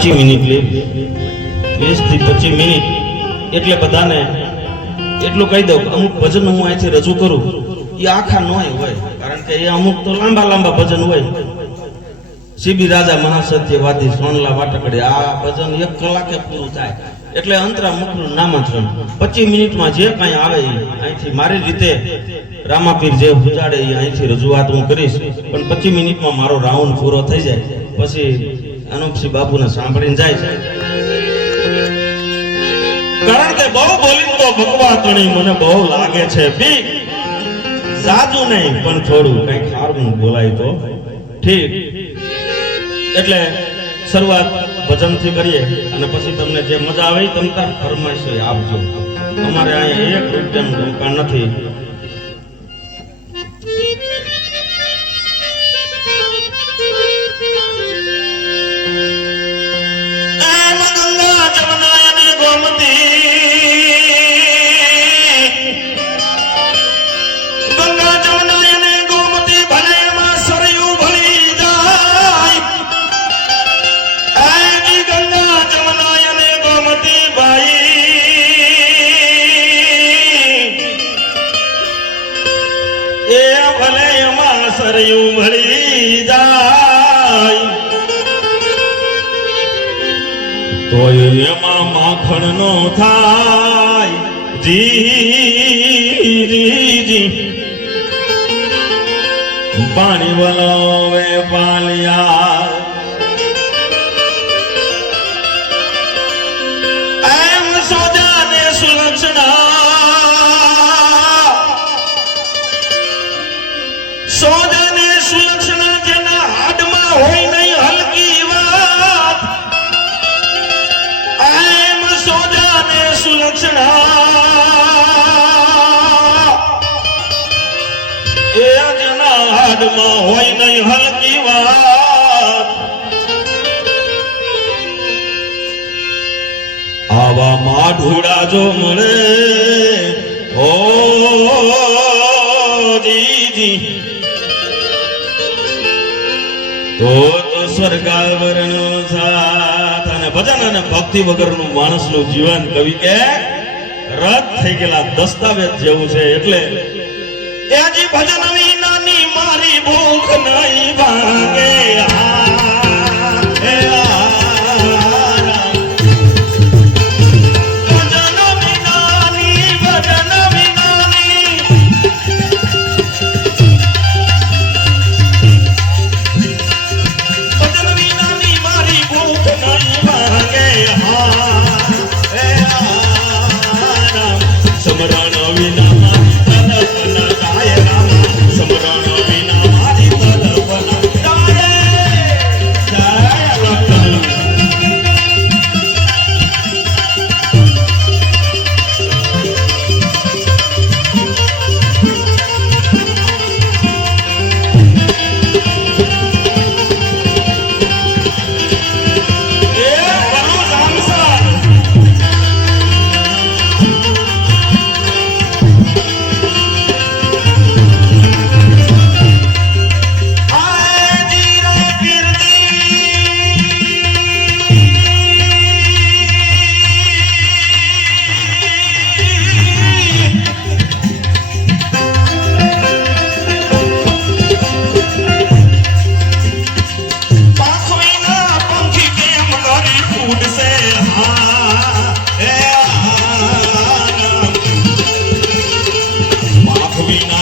25 minute લે 20 થી 25 minute એટલે બધાને એટલું કહી દઉં અમુક ભજન હું અહીંથી રજૂ કરું એ આખા નોય હોય કારણ કે એ અમુક તો લાંબા લાંબા ભજન હોય સીબી રાજા મહાસત્યવાદી સોનલા વાટકડે આ ભજન 1 કલાકે પૂરું થાય એટલે અંતરા મુખનું નામાંતરણ 25 મિનિટમાં જે કાંઈ આવે એ અહીંથી મારી રીતે રામાપીર જે ઉજાડે એ અહીંથી રજૂઆત હું કરીશ પણ 25 મિનિટમાં મારો રાઉન્ડ પૂરો થઈ જાય પછી અનુપસિંહ બાપુને સાંભળીને જાય છે કારણ કે બહુ બોલી તો ભગવા તણી મને બહુ લાગે છે બીક જાજુ નહીં પણ થોડું કઈ ખારું બોલાય તો ઠીક એટલે શરૂઆત ભજનથી કરીએ અને પછી તમને જે મજા આવે તમે તાર ફરમાઈશ આપજો અમારે અહીંયા એક રૂપિયાનું દુકાન નથી સરયું ભળી જાય તો એમાં માખણ નો થાય જી પાણી વલોવે પાલિયા એમ સોજાને સુલક્ષણા સોજાને સુલક્ષણા જેના હાડમાં હોય નહીં હલકી વાત એમ સોજાને સુલક્ષણા એ જેના હાડમાં હોય નહીં હલકી વાત આવા માઢુડા જો મળે ઓ દીદી તો સ્વર્ગાવરનો સાથ અને ભજન અને ભક્તિ વગરનું માણસનું જીવન કવિ કે રદ થઈ ગયેલા દસ્તાવેજ જેવું છે એટલે એજી ભજન વિનાની મારી ભૂખ નહીં ભાંગે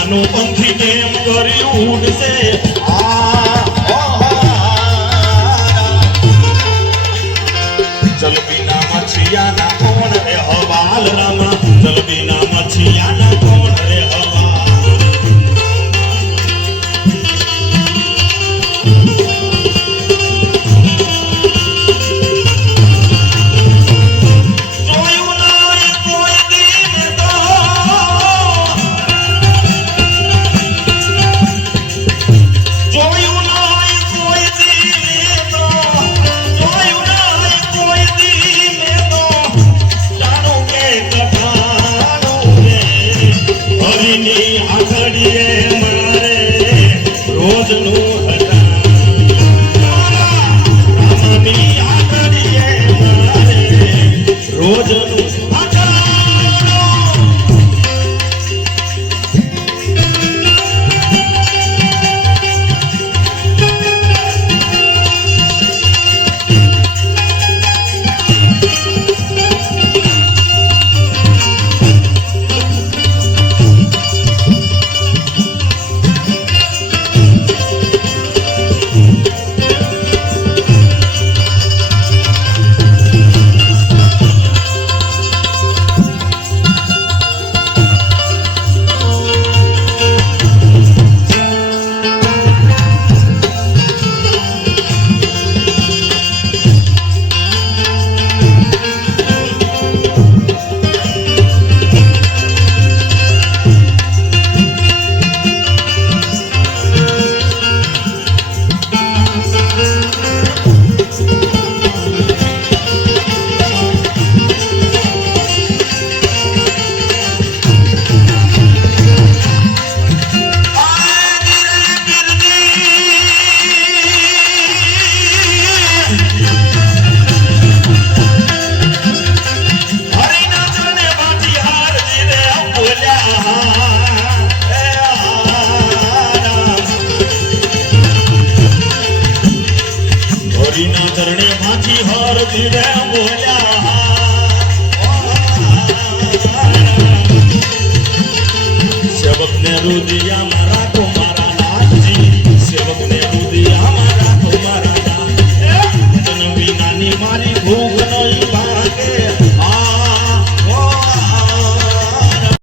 પંખી કેમ કરી ઉડશે જલબીના મછિયાના કોણ રે હવાલ રામા જલબીના મછિયાના કોણ રે શિહોર ધીરે બોલ્યા સેવક ને રુદિયા મારા